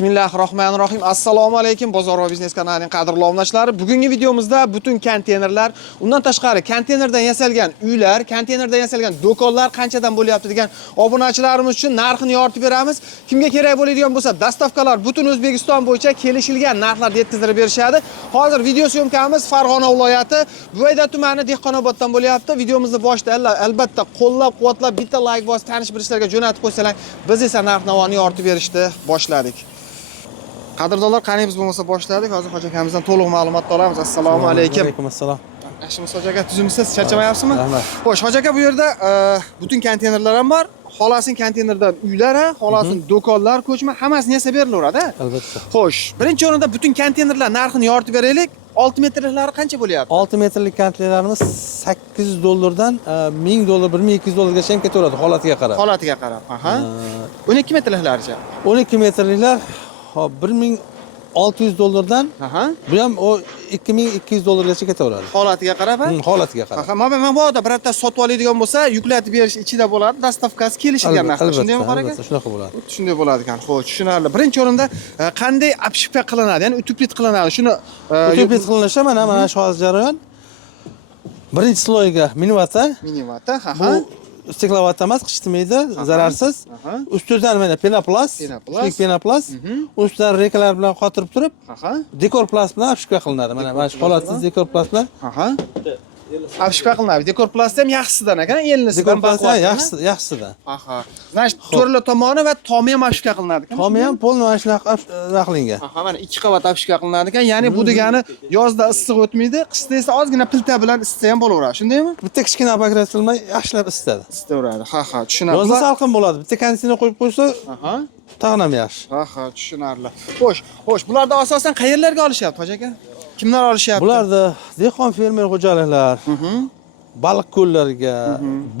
Bismillahirrahmanirrahim. Assalomu alaykum bozor va biznes kanalining qadrli obunachilari. Bugungi videomizda butun konteynerlar, undan tashqari konteynerdan yasalgan uylar, konteynerdan yasalgan do'konlar qanchadan bo'lyapti degan obunachilarimiz uchun narxini yoritib beramiz. Kimga kerak bo'ladigan bo'lsa, dastavkalar butun O'zbekiston bo'yicha kelishilgan narxlarda yetkazib berishadi. Hozir video syomkamiz Farg'ona viloyati Buvayda tumani Dehqonoboddan bo'lyapti. Videomizni boshida albatta qo'llab-quvvatlab bitta like bosib tanish bilishlarga jo'natib qo'ysalar, biz esa narx-navoni yoritib berishni boshladik. Qadrdonlar, qani biz bo'lmasa boshladik. Hozir Xo'ja akamizdan to'liq ma'lumot olamiz. Assalomu alaykum. Alaykum assalom. Yaxshimisiz Xo'ja aka, tuzimsiz, charchamayapsizmi? Rahmat. Xo'sh, Xo'ja aka bu yerda butun konteynerlar ham bor. Xolasin konteynerdan uylar, xolasin do'konlar, ko'chma hammasini yasab berilaveradi. Albatta. Xo'sh, birinchi o'rinda butun konteynerlar narxini yoritib beraylik. 6 metrliklari qancha bo'lyapti? 6 metrlik konteynerlarimiz $800 dan $1000, $1200 ham ketaveradi holatiga qarab. Holatiga qarab. Aha. 12 metrliklaricha. 12 metrliklar $1600 dan bu ham o $2200 ketaveradi. Holatiga qarab, ha? Holatiga qarab. Aha, mana bu yerda birorta sotib oladigan bo'lsa, yuklatib berish ichida bo'ladi, dastavkasi kelishilgan narx. Shundaymi qora aka? Shunaqa bo'ladi. Shunday bo'ladi ekan. Xo'sh, tushunarli. Birinchi o'rinda qanday obshipka qilinadi? Ya'ni utuplit qilinadi. Shuni Utuplit qilinishi mana shu hozir jarayon. Birinchi sloyga minivata. Minivata, ha. Bu steklovata emas, qishtimaydi, zararsiz. Ustidan mana penoplast, penoplast. Ustidan rekalar bilan qotirib turib, dekor plast bilan obshipka qilinadi. Mana shu holatsiz dekor plast bilan. Obshipka qilinadi. Dekor plast ham yaxshisidan ekan, elnisidan baquvvat. Yaxshisidan. Aha. Значит, to'rla tomoni va tomi ham obshipka qilinadi ekan. Tomi ham polni mana shunaqa qilingan. Aha, mana 2 qavat obshipka qilinadi ekan. Ya'ni bu degani yozda issiq o'tmaydi, qishda esa ozgina pilta bilan isitsa ham bo'laveradi. Shundaymi? Bitta kichkina obogretilmay yaxshilab isitadi. Isitaveradi. Ha, tushunarli. Yozda salqin bo'ladi. Bitta konditsioner qo'yib qo'ysa, tag'in ham yaxshi. Ha, tushunarli. Xo'sh, bularda asosan qayerlarga olishyapti, Xo'ja aka? Kimlar olishyapti? Bularda dehqon fermer xo'jaliklar, baliq ko'llariga,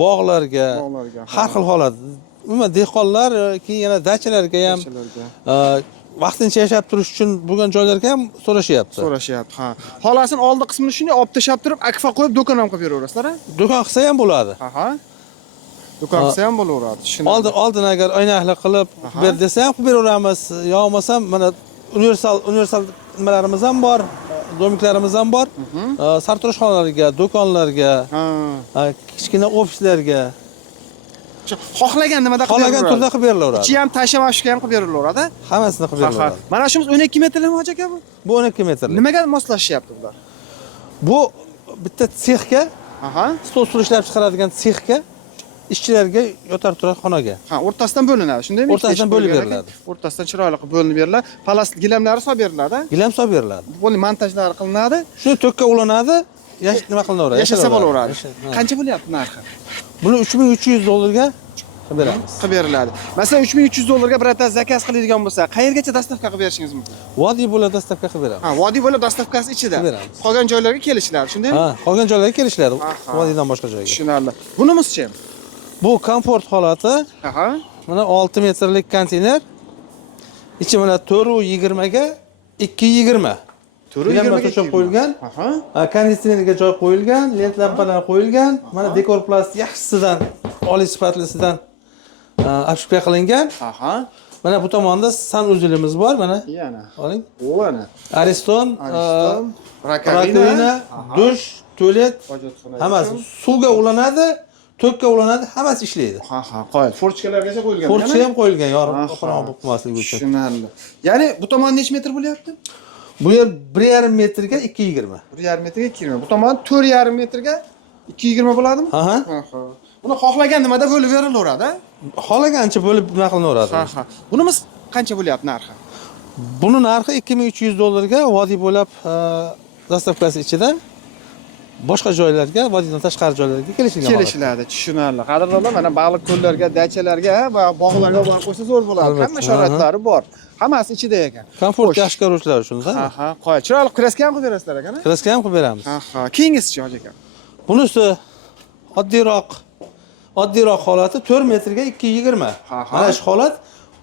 bog'larga, har xil holat. Umuman dehqonlar, keyin yana dachalarga ham, vaqtincha yashab turish uchun bo'lgan joylarga ham so'rashyapti. Ha. Xolasin oldi qismini shunday olib tashab turib, akfa qo'yib do'kon ham qilib beraverasizlar, ha? Do'kon qilsa ham bo'ladi. Do'kon qilsa ham bo'laveradi. Oldin agar oynaqli qilib ber desa ham qilib beraveramiz. Yo bo'lmasam mana universal nimalarimiz ham bor. Domiklarimiz ham bor. Sartaroshxonalarga, do'konlarga, kichkina ofislarga xohlagan nimada qilib xohlagan turda qilib berilaveradi. Ichi ham tasham ashka ham qilib berilaveradi. Hammasini qilib berilaveradi. Mana shunimiz 12 metrli Xo'ja aka bu? Bu 12 metrli. Nimaga moslashyapti bular? Bu bitta sexga, stol sul ishlab chiqaradigan sexga, ishchilarga yotar turar xonaga. O'rtasidan bo'linadi, shundaymi? O'rtasidan bo'lib beriladi. O'rtasidan chiroyli qilib bo'linib beriladi. Palast gilamlari solib beriladi. Gilam solib beriladi. Bu montajlari qilinadi. Shuni to'kka ulanadi, nima qilinaveradi? Yashasa bo'laveradi. Qancha bo'lyapti narxi? Buni $3300 ga qilib beramiz. Qilib beriladi. Masalan, $3300 ga birorta zakaz qiladigan bo'lsa, qayergacha dastavka qilib berishingiz mumkin? Vodiy bo'lib dastavka qilib beramiz. Vodiy bo'lib dastavkasi ichida. Qolgan joylarga kelishiladi, shundaymi? Qolgan joylarga kelishiladi. Vodiydan boshqa joyga. Tushunarli. Bunimizchi? Bu komfort holati. Mana 6 metrlik konteyner. Ichi mana 420 ga 220. 420 ga qo'yilgan. Konditsionerga joy qo'yilgan, lent lampalar qo'yilgan. Mana dekor plast yaxshisidan, oliy sifatlisidan obshipka qilingan. Mana bu tomonda sanuzilimiz bor, mana. Yana. Oling. Mana. Ariston, rakovina, dush, tualet, hammasi suvga ulanadi. To'kka ulanadi, hammasi ishlaydi. Qo'yil. Forchkalargacha qo'yilgan. Forchka ham qo'yilgan, yorug' qorong'i bo'lib qolmasligi uchun. Tushunarli. Ya'ni bu tomon necha metr bo'lyapti? Bu yer 1,5 metrga 220. 1,5 metrga 220. Bu tomon 4,5 metrga 220 bo'ladimi? Buni xohlagan nimada bo'lib berilaveradi, ha? Xohlagancha bo'lib nima qilinaveradi. Bunimiz qancha bo'lyapti narxi? Buni narxi $2300 ga vodiy bo'lib dastavkasi ichida boshqa joylarga, vodiydan tashqari joylarga kelishiladi. Tushunarli. Qadrdonlar, mana baliq ko'llarga, dachalarga va bog'larga borib qo'ysa zo'r bo'ladi. Hamma sharoitlari bor. Hammasi ichida ekan. Komfort yaxshi ko'ruvchilar uchun-da. Qo'y. Chiroyli kraska ham qilib berasizlar ekan, ha? Kraska ham qilib beramiz. Keyingisi Xo'ja aka. Bunisi oddiyroq holati 4 metrga 220. Mana shu holat.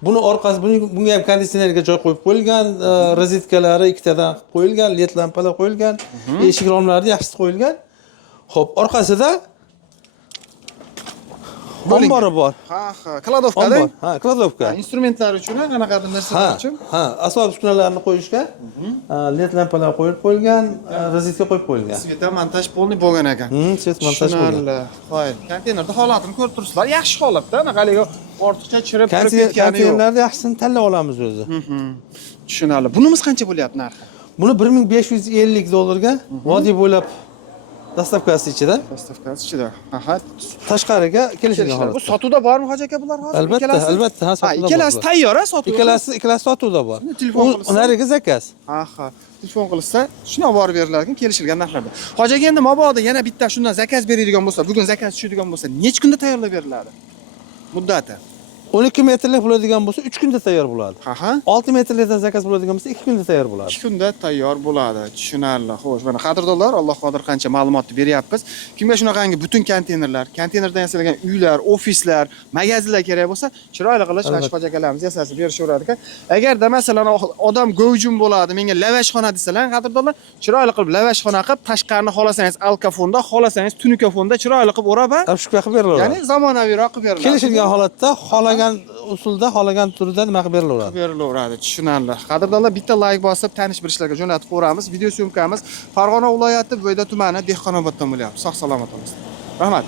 Buni orqasi, bunga ham konditsionerga joy qo'yib qo'yilgan, rozetkalari ikkitadan qo'yilgan, led lampalar qo'yilgan, eshik romlari yaxshisi qo'yilgan. Xo'p, orqasida Ombori bor. Ha, kladovkada. Ombor. Ha, kladovka. Instrumentlar uchun, qanaqadir narsalar uchun. Ha, asbob uskunalarni qo'yishga led lampalar qo'yib qo'yilgan, rozetka qo'yib qo'yilgan. Sveta montaj polniy bo'lgan ekan. Svet montaj bo'lgan. Qo'y. Konteynerda holatini ko'rib turibsizlar. Yaxshi holatda, anaqa ortiqcha chirib turib ketgani yo'q. Konteynerlarda yaxshisini tanlab olamiz o'zi. Tushunarli. Bunimiz qancha bo'lyapti narxi? Buni 1550 dollarga vodiy bo'ylab dastavkasi ichida. Dastavkasi ichida. Aha. Tashqariga kelishgan holatda. Bu sotuvda bormi hoji aka bular hozir? Albatta, ha, sotuvda bor. Ikkalasi tayyor, sotuvda. Ikkalasi sotuvda bor. Telefon qilsa. Unariga zakaz. Ha. Telefon qilsa, shuna olib borib berilar ekan, kelishilgan narxlarda. Hoji aka endi mabodo yana bitta shundan zakaz beradigan bo'lsa, bugun zakaz tushadigan bo'lsa, necha kunda tayyorlab beriladi? Muddati. 12 metrlik bo'ladigan bo'lsa 3 kunda tayyor bo'ladi. Ha. 6 metrlikdan zakaz bo'ladigan bo'lsa 2 kunda tayyor bo'ladi. 2 kunda tayyor bo'ladi. Tushunarli. Xo'sh, mana qadrdonlar, Alloh qodir qancha ma'lumotni beryapmiz. Kimga shunaqangi butun konteynerlar, konteynerdan yasalgan uylar, ofislar, magazinlar kerak bo'lsa, chiroyli qilish Rashid akalarimiz yasasib berishaveradi ekan. Agarda masalan odam g'ovjum bo'ladi, menga lavashxona desalar, qadrdonlar, chiroyli qilib lavashxona qilib, tashqarini xolasangiz alkafonda, xolasangiz tunukafonda chiroyli qilib o'rab, Abshukka qilib beriladi. ya'ni zamonaviyroq qilib beriladi. Kelishilgan holatda xohlagan usulda, xohlagan turda nima qilib berilaveradi. Berilaveradi, tushunarli. Qadrdonlar, bitta like bosib, tanish bilishlarga jo'natib qo'yamiz. Video syomkamiz Farg'ona viloyati Bo'yda tumani Dehqonoboddan bo'lyapti. Sog' salomat bo'lasiz. Rahmat.